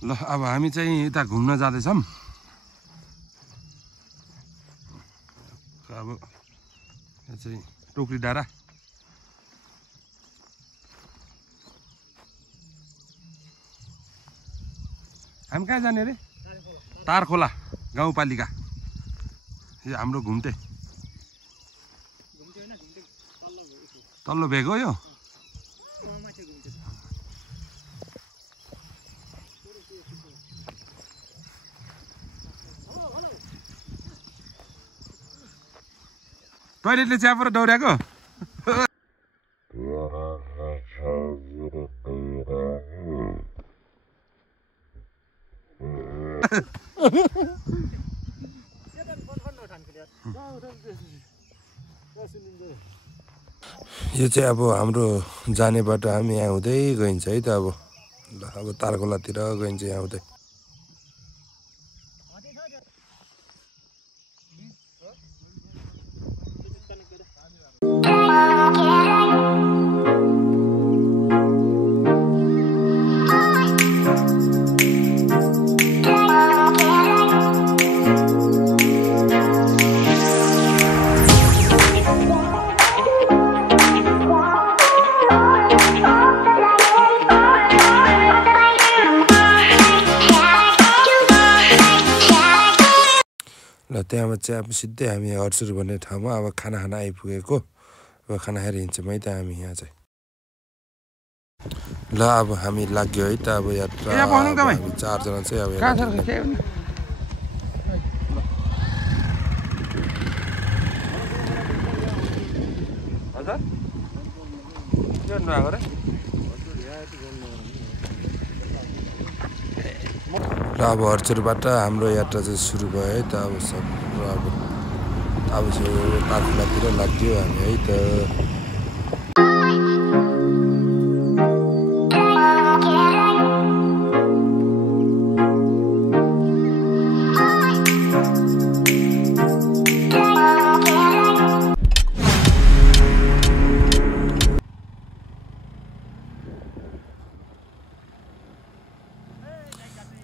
ल अब हामी चाहिँ यता घुम्न जाँदैछौँ। अब यो चाहिँ टोकरी डाँडा। हामी कहाँ जाने रे? तारखोला गाउँपालिका। यो हाम्रो घुम्टे तल्लो भेग हो यो। टोइलेटले च्यापेर दौड्याएको। यो चाहिँ अब हाम्रो जाने बाटो। हामी यहाँ हुँदै गइन्छ है त। अब तारखोलातिर गइन्छ यहाँ हुँदै। ल त्यहाँबाट चाहिँ अब सिधै हामी हर्सुर भन्ने ठाउँमा अब खाना खान आइपुगेको। अब खाना खाएर हिँड्छौँ है त हामी यहाँ चाहिँ। ल अब हामी लाग्यो है त। अब यात्रा हामी 4 जना चाहिँ अब र अब हर्चुरबाट हाम्रो यात्रा चाहिँ सुरु भयो है त। अब सब अब चाहिँ तारखोलातिर लाग्यो हामी है त।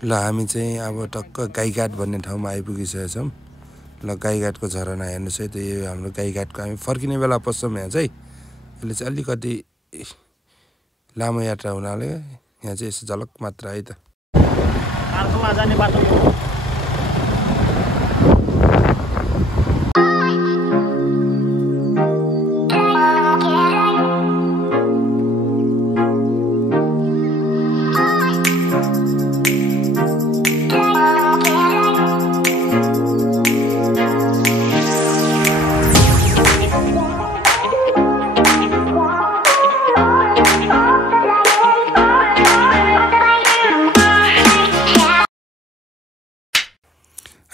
ल हामी चाहिँ अब टक्क गाईघाट भन्ने ठाउँमा आइपुगिसकेका छौँ। ल गाईघाटको झरना हेर्नुहोस् है त। यो हाम्रो गाईघाटको हामी फर्किने बेला पस्छौँ यहाँ चाहिँ। यसले चाहिँ अलिकति लामो यात्रा हुनाले यहाँ चाहिँ यसो झलक मात्र है त। तारखोला जाने बाटो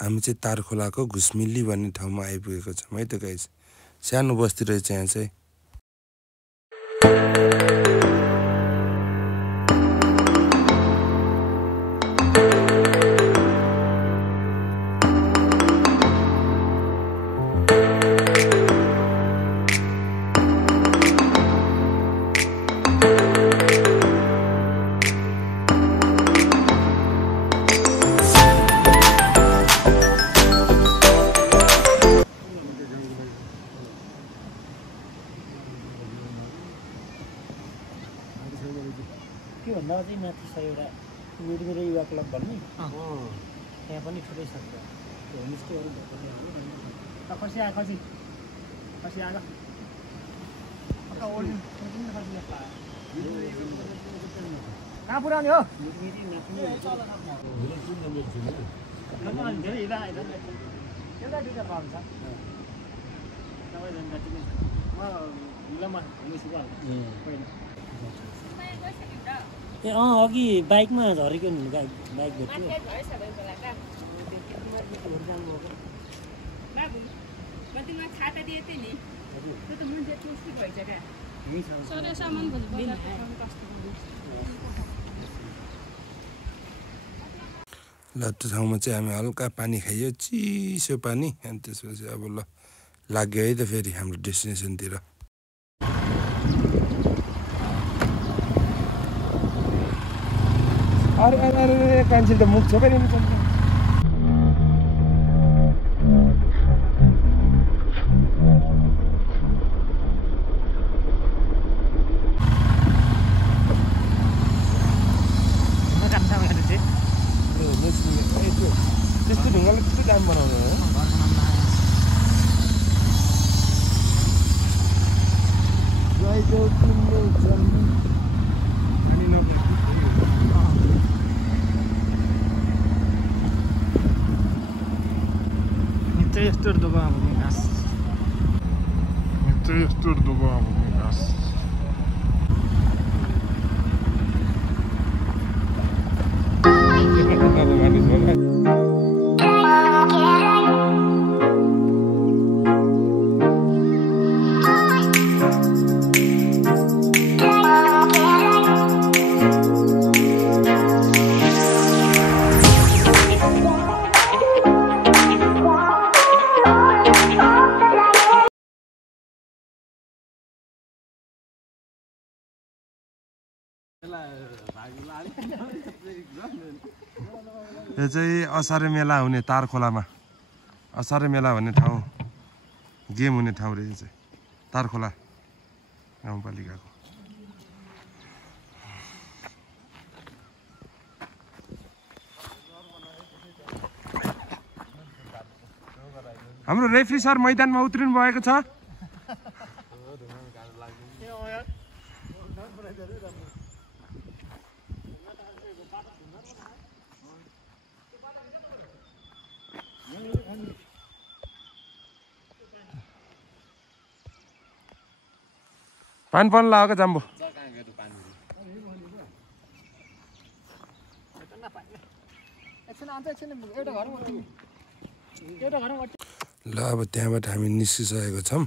हामी चाहिँ तारखोलाको घुसमिल्ली भन्ने ठाउँमा आइपुगेको छौँ है त गाइस। सानो बस्ती रहेछ यहाँ चाहिँ। त्योभन्दा चाहिँ माथि छ एउटा मेरो युवा क्लब भन्ने। त्यहाँ पनि छुट्टै छ त्यो होमस्टेहरू भएको। खसी आएको खसी आएको कहाँ पुऱ्याउने हो? ए अघि बाइकमा झरेको नि बाइक भेट्यो। ल त्यो ठाउँमा चाहिँ हामी हल्का पानी खाइयो, चिसो पानी। अनि त्यसपछि अब ल लाग्यो है त फेरि हाम्रो डेस्टिनेसनतिर। अरे कान्छी त मुख छोपेर नि चल्छ त्यस्तो ढुङ्गाले त्यस्तो दाम बनाउँदैन Gestur do vamos gas. Gestur do vamos gas. यो चाहिँ असारे मेला हुने तार खोलामा असारे मेला भन्ने ठाउँ गेम हुने ठाउँ रहेछ चाहिँ तार खोला गाउँपालिकाको हाम्रो रेफ्री सर मैदानमा उत्रिनु भएको छ पानी पर्न लाग्यो जाम्बो ल अब त्यहाँबाट हामी निस्किसकेको छौँ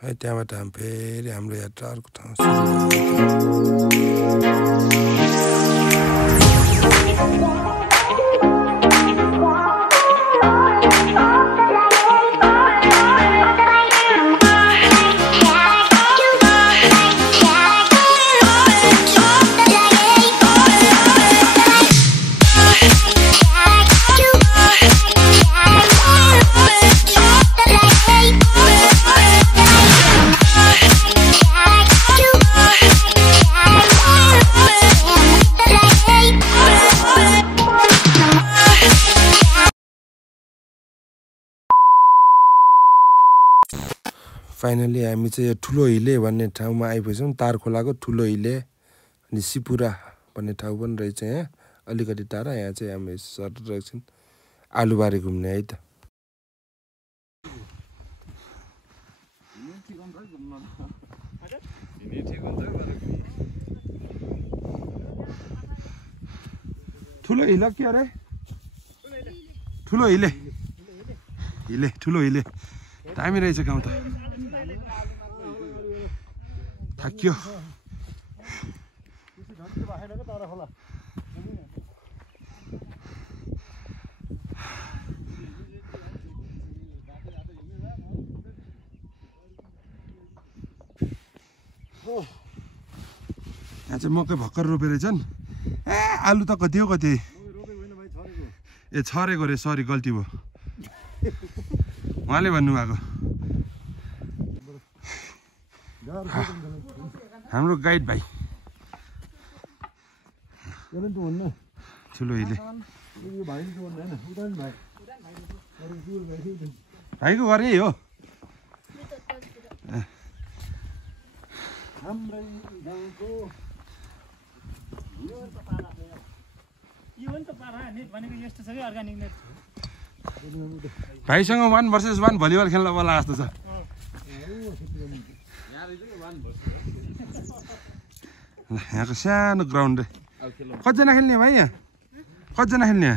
है त्यहाँबाट हामी फेरि हाम्रो यात्रा अर्को ठाउँ फाइनली हामी चाहिँ यो ठुलो हिले भन्ने ठाउँमा आइपुग्छौँ तार खोलाको ठुलो हिले अनि सिपुरा भन्ने ठाउँ पनि रहेछ यहाँ अलिकति टाढा यहाँ चाहिँ हामी सर एकछिन आलुबारी घुम्ने है त ठुलो हिले के अरे ठुलो हिले हिले ठुलो हिले दामी रहेछ गाउँ त थाकियो यहाँ चाहिँ मकै भर्खर रोपेर छन् ए आलु त कति हो कति ए छरेको रे सरी गल्ती भयो उहाँले भन्नुभएको हाम्रो गाइड भाइ ठुलो हिले भाइको घर यही हो भाइसँग 1 vs 1 भलिबल खेल्न बोला जस्तो छ यहाँको सानो ग्राउन्ड रे कतिजना खेल्ने भाइ यहाँ कतिजना खेल्ने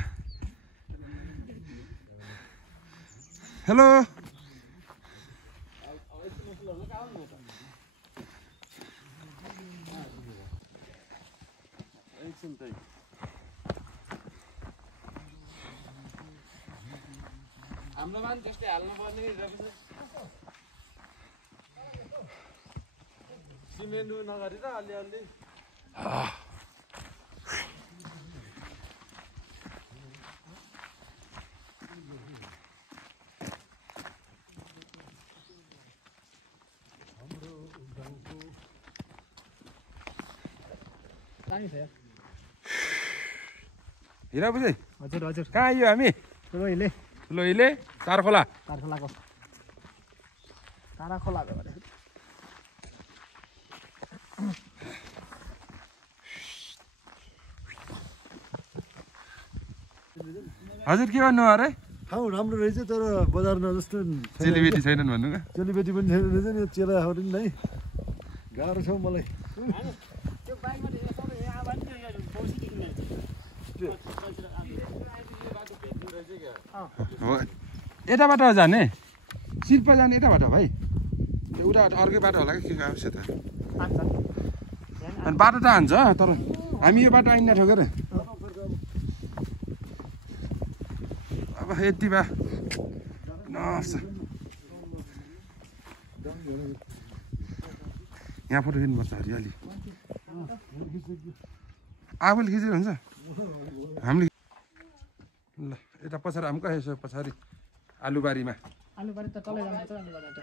हेलो हाम्रो मान त्यसले हाल्नु पर्ने सिमेन्ट नगरी त अलि दामी छ यार हिरा बुझे हजुर हजुर कहाँ आइयो हामी ठुलो हिले ठुलो हिले तारखोला तारखोलाको तारा खोला हो भने हजुर के भन्नु अरे ठाउँ राम्रो रहेछ तर बजारमा जस्तो चेलीबेटी छैनन् भन्नु क्या चेलीबेटी पनि छैन रहेछ नि चेलाहरू नि नै गाह्रो छ मलाई त्यो बाइकमा सबै यहाँ आवा नि यो बौसी किन्ने हो यताबाट जाने शिल्पा जाने यताबाट भाइ त्यो उता अर्कै बाटो होला कि के गाउँछ त अनि बाटो त हान्छ तर हामी यो बाटो आइन्न ठोकेर अब यति बा नस यहाँ फोटो खिच्नुपर्छ हरियाली आफूले खिचेर हुन्छ हामीले ल यता पछाडि हामी कहाँ यसो पछाडि आलुबारीमा आलुबारी त तलै जानुपर्छ आलुबारी त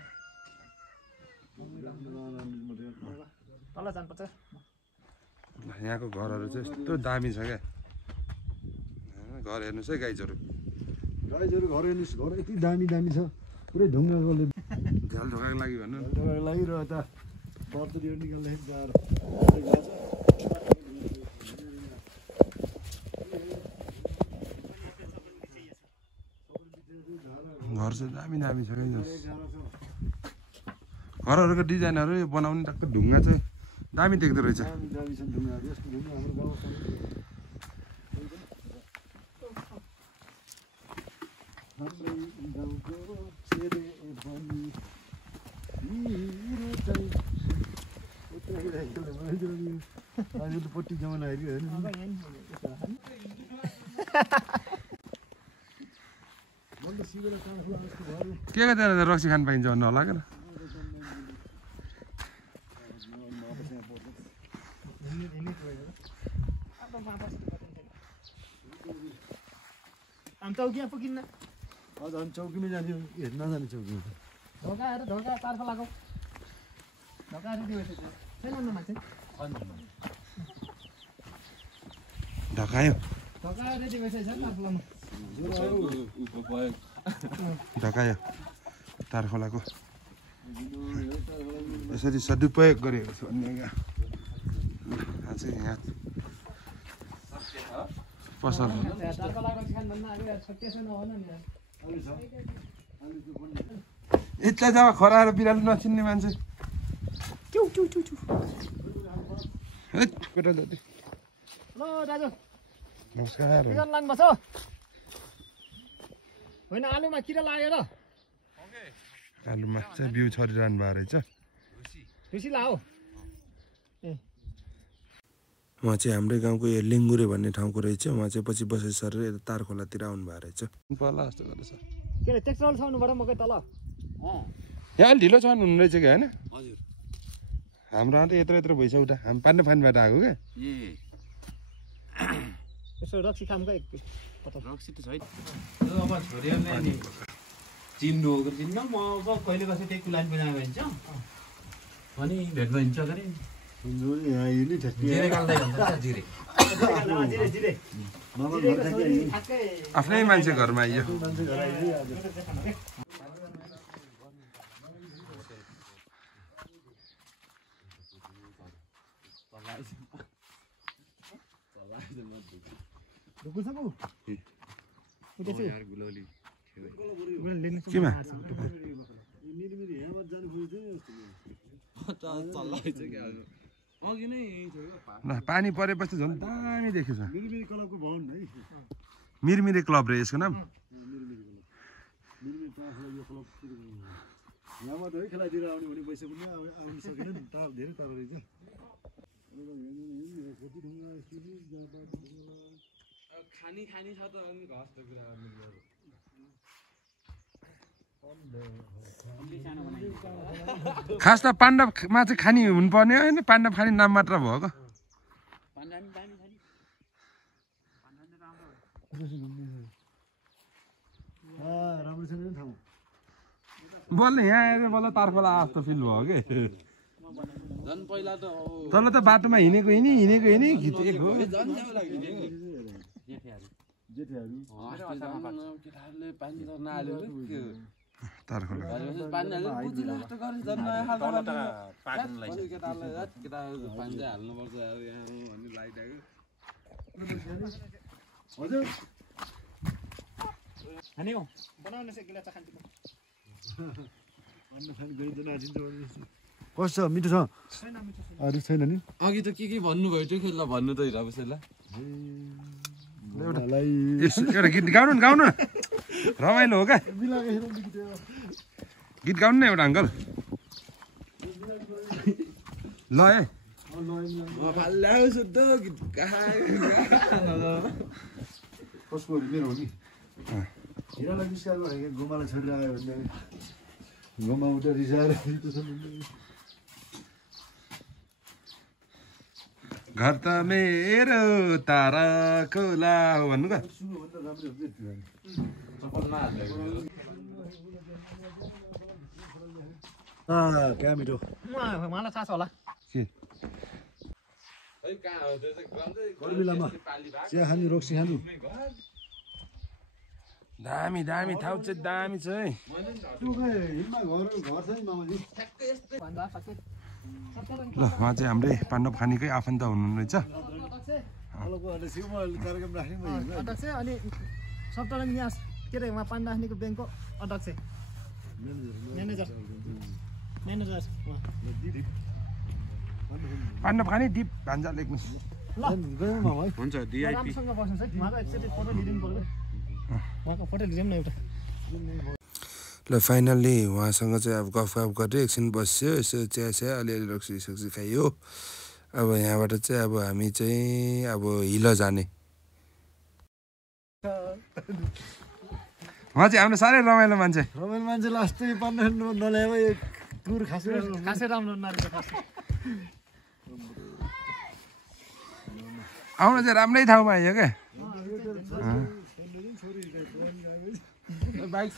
तल जानुपर्छ यहाँको घरहरू चाहिँ यस्तो दामी छ क्या घर हेर्नुहोस् है गाइजहरू गाईहरू घर हेर्नुहोस् घर यति दामी दामी छ पुरै ढुङ्गाकोले झ्याल ढोकाको लागि भन्नु लागि र यता बर्तुरीहरू निकाल्दाखेरि गाह्रो घर चाहिँ दामी दामी छ क्या घरहरूको डिजाइनहरू यो बनाउने टक्क ढुङ्गा चाहिँ दामी देख्दो रहेछ दामी दामी छन् ढुङ्गाहरू यस्तो ढुङ्गा हाम्रो गाउँमा हाम्रै गाउँको चेरे बनी पट्टी जमाना हेऱ्यो हेर्नु के त्यहाँ रक्सी खान पाइन्छ भन्नु होला क्या हामी चौकीमा पुगिन्न हजुर हामी चौकीमै जान्थ्यौँ हेर्न नजाने चौकीमा ढोका हेर ढोका तारखोलाको ढोका रेडी भएछ छैन न मान्छे ढकायो ढोका रेडी भएछ तारखोलामा ढकायो तारखोलाको यसरी सदुपयोग गरेको छ भन्ने क्या चाहिँ यहाँ पसल तारखोलाको खान भन्न अब त्यसो नहुन नि यता जब खराएर बिरालो नचिन्ने मान्छे चु चु चु चु हेट, केटा जति ल दाजु नमस्कार के गर्न लाग्नु छ होइन आलुमा किरा लाग्यो र आलुमा चाहिँ बिउ छरिरहनु भएको रहेछ खुसी लाओ उहाँ चाहिँ हाम्रै गाउँको यो लिङ्गुरे भन्ने ठाउँको रहेछ उहाँ चाहिँ पछि बसेर सरेर यता तारखोलातिर आउनु भएको रहेछ पहिला जस्तो गरेछ के अरे ट्रेक्टर छाउनुबाट मकै तल यहाँ अलिक ढिलो छाउनु हुने रहेछ क्या होइन हाम्रो त यत्रो यत्रो भइसक्यो उता हामी पान्ने फानीबाट आएको क्या यसो रक्सी खामकै रक्सी त छैन अब छोरीहरूले नि चिन्नु हो कि चिन्न म अब कहिले कसै त्यही कुलान बजाएको हुन्छ अनि भेट भइन्छ गरे यहाँ हेर्ने ठ्याक्कै जिरे गाल्दै हुन्छ जिरे जिरे जिरे मामा घर ठ्याक्कै आफ्नै मान्छे घरमा आइयो मान्छे घर आइदियो आज ढुकुसको केमा मिरिमिरी यहाँबाट जानु खोजेको थियो अघि नै ल पानी परेपछि झन् दामी देखेछ मिरिमिरी क्लबको भवन है मिरमिरे क्लब रे यसको नाम मिरिमिरी टाढो यो क्लब यहाँबाट है खेलाइदिएर आउने भने पैसा पनि आउनु सकेन नि टाढो धेरै टाढो रहेछ खानी खानी छ त अनि घाँस त कुरा खास त पाण्डवमा चाहिँ खानी हुनुपर्ने होइन पाण्डव खानी नाम मात्र भएको राम्रो छ नि ठाउँ बल्ल यहाँ आएर बल्ल तारखोला जस्तो फिल भयो कि झन् पहिला त तल त बाटोमा हिँडेको हिँडी गीत एक हो झन् ल्याउ लाग्यो जेठीहरू केटाहरूले पानी त नहाल्यो के तारखोला पानी हाल्यो बुझी नष्ट गरेर झन् नयाँ खालको केटाहरूलाई केटाहरू पानी चाहिँ हाल्नुपर्छ यहाँ भन्ने लागिरहेको हजुर अनि हो बनाउनु चाहिँ गिलास खान्छु अन्न खान गइन्छ नाचिन्छ कस्तो छ मिठो छ अरू छैन नि अघि त के भन्नुभयो त्यो खेल्दा भन्नु त हिरा बसेलाई एउटा गीत गाउनु न रमाइलो हो क्या गीत गाउनु न एउटा अङ्कल ल है कसको मेरो हो नि हिरालाई विस्कार गरेको गोमालाई छोडेर आयो भने गोमा उठेर रिसाएर घर त मेरो तारा खोला हो भन्नु क्या क्या मिठो मलाई थाहा छ होला के कर्मिलामा चिया खानु रोक्सी खानु दामी दामी ठाउँ चाहिँ दामी छ है ल उहाँ चाहिँ हाम्रै पाण्डव खानीकै आफन्त हुनुहुन्न रहेछ कार्यक्रम राख्ने अध्यक्ष अनि सप्तरङ्ग न्यास के अरे उहाँ पाण्डाखानीको ब्याङ्कको अध्यक्ष म्यानेजर पाण्डव खानी दिप भान्जा लेख्नु हुन्छ डिआइपी राम्रोसँग बस्नुहोस् है उहाँको एकचोटि फोटो लिइदिनु पर्यो उहाँको फोटो लिउँ न एउटा ल फाइनल्ली उहाँसँग चाहिँ अब गफ गरेँ एकछिन बस्यो यसो चिया अलिअलि रक्सी खाइयो अब यहाँबाट चाहिँ अब हामी चाहिँ अब हिल जाने उहाँ चाहिँ हाम्रो साह्रै रमाइलो मान्छे लास्टै पार्न नल्याए टुर खासै राम्रो नारी आउन चाहिँ राम्रै ठाउँमा आइयो क्या बाइक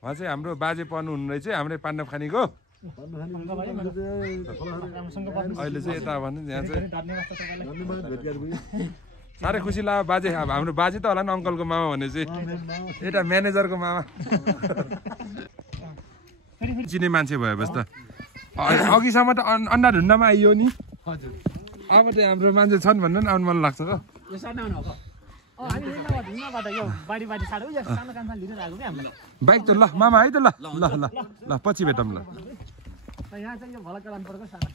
उहाँ चाहिँ हाम्रो बाजे पर्नु हुनु रहेछ हाम्रै पाण्डव खानीको अहिले चाहिँ यता भन्नु यहाँ चाहिँ साह्रै खुसी लाग्यो बाजे अब हाम्रो बाजे त होला नि अङ्कलको मामा भने चाहिँ यता म्यानेजरको मामा चिने मान्छे भएपछि त अघिसम्म त अन्डा ढुन्डामा आइयो नि अब चाहिँ हाम्रो मान्छे छन् भन्नु नि आउनु मन लाग्छ क्या बाइक त ल मामा है त ल ल ल ल पछि भेटौँ ल यहाँ चाहिँ यो भलक लानु पर्छ सानो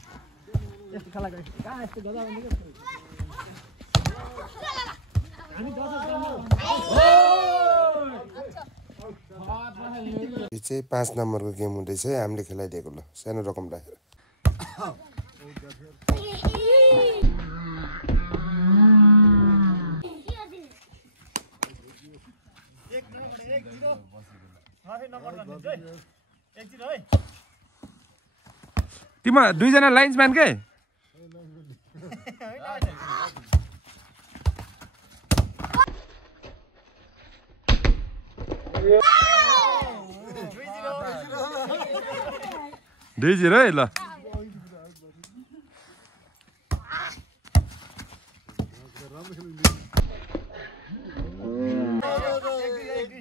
यस्तो खेला गयो कहाँ यस्तो गजा यो चाहिँ 5 नम्बरको गेम हुँदैछ है हामीले खेलाइदिएको ल सानो रकम राखेर तिम्रो दुईजना लाइन्सम्यान के दुई जिरो है ल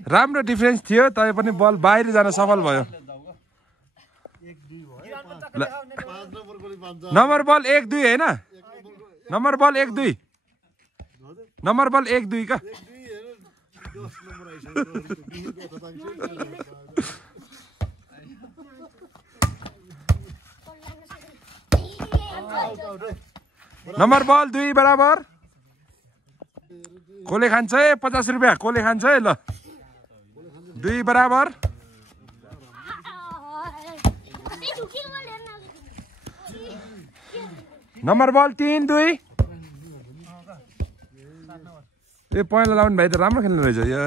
राम्रो डिफरेन्स थियो तै पनि बल बाहिर जान सफल भयो नम्बर बल 1-2 हैन नम्बर बल 1-2 नम्बर बल 1-2 का नम्बर बल 2 बराबर कोले खान्छ है 50 रुपैयाँ कोले खान्छ है ल 2 बराबर नम्बर बल 3-2 ए पहिला लाउनु भाइ त राम्रो खेल्नु रहेछ यो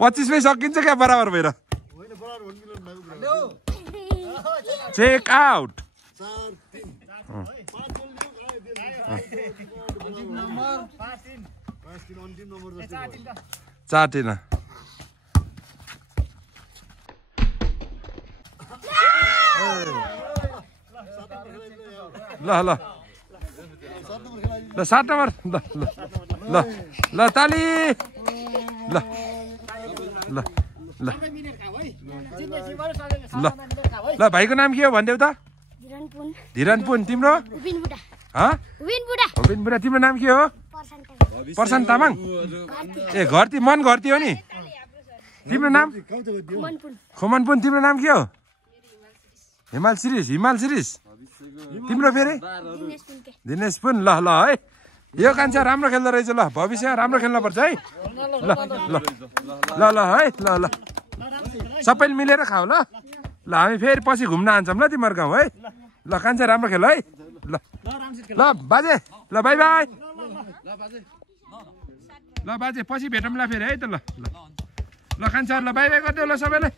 पच्चिस में सकिन्छ क्या बराबर भएर चेक आउट अन्तिम नम्बर जस्तो 4-3 ल ल ल 7 नम्बर ल ल ल ल ताली ल ल ल ल ल भाइको नाम के हो भनिदेऊ त धिरन पुन तिम्रो उबिन बुढा तिम्रो नाम के हो प्रशान्त तामाङ ए घरती मन घरती हो नि तिम्रो नाम खोमन पुन तिम्रो नाम के हो हिमाल सिरिज तिम्रो फेरि दिनेश पुन ल ल है यो कान्छा राम्रो खेल्दो रहेछ ल भविष्यमा राम्रो खेल्न पर्छ है ल ल ल ल है ल ल सबैले मिलेर खाऊ ल ल हामी फेरि पछि घुम्न आन्छौँ ल तिम्रो गाउँ है ल कान्छा राम्रो खेल है ल ल बाजे ल बाई बाई ल बाजे पछि भेटौँला फेरि है त ल ल कान्छाहरू ल बाई बाई गरिदेऊ ल सबैलाई